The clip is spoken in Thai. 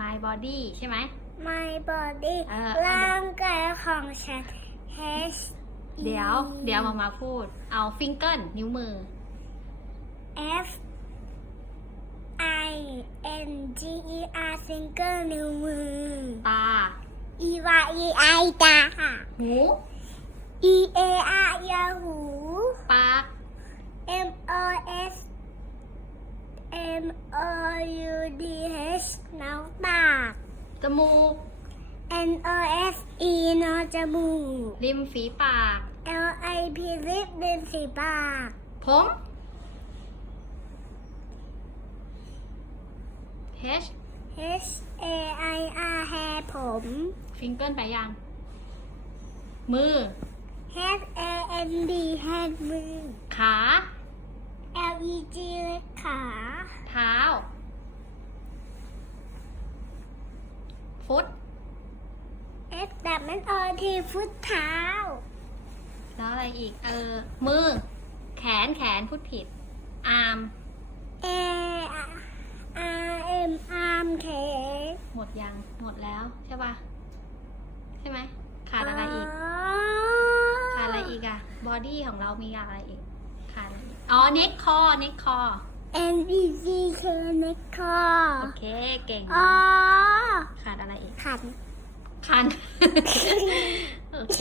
my body ใช่ไหม my body เออ ร่างกายของฉัน H เดี๋ยว เดี๋ยวมามาพูด เอาฟิงเกิลนิ้วมือ F I N G E R finger นิ้วมือ ตา E Y E I ตา หู E A R ยาหู ปาก M O S M O U D H น้องปาก จมูก N O S E นอจมูก ริมฝีปาก L I P ลิปเป็นสีปาก ผม H H A I R แฮผม ฟิงเกิลไปยัง มือ H A N D แฮนมือ ขา L E G เล็กขาเท้า ฟุต F แบบมันออทีฟุตเท้า แล้วอะไรอีก เออ มือ แขนแขนพูดผิด อาร์ม A R M อาร์มแขนหมดยัง หมดแล้วใช่ปะใช่ไหม ขาดอะไรอีก ขาดอะไรอีกอะบอดี้ของเรามีอะไรอีก ขาดอะไรอีกอ๋อ เน็กคอ เน็กคอ N E G K เน็กคอโอเค เก่ง อ๋อ ขาดอะไรอีก ขัน คัน โอเค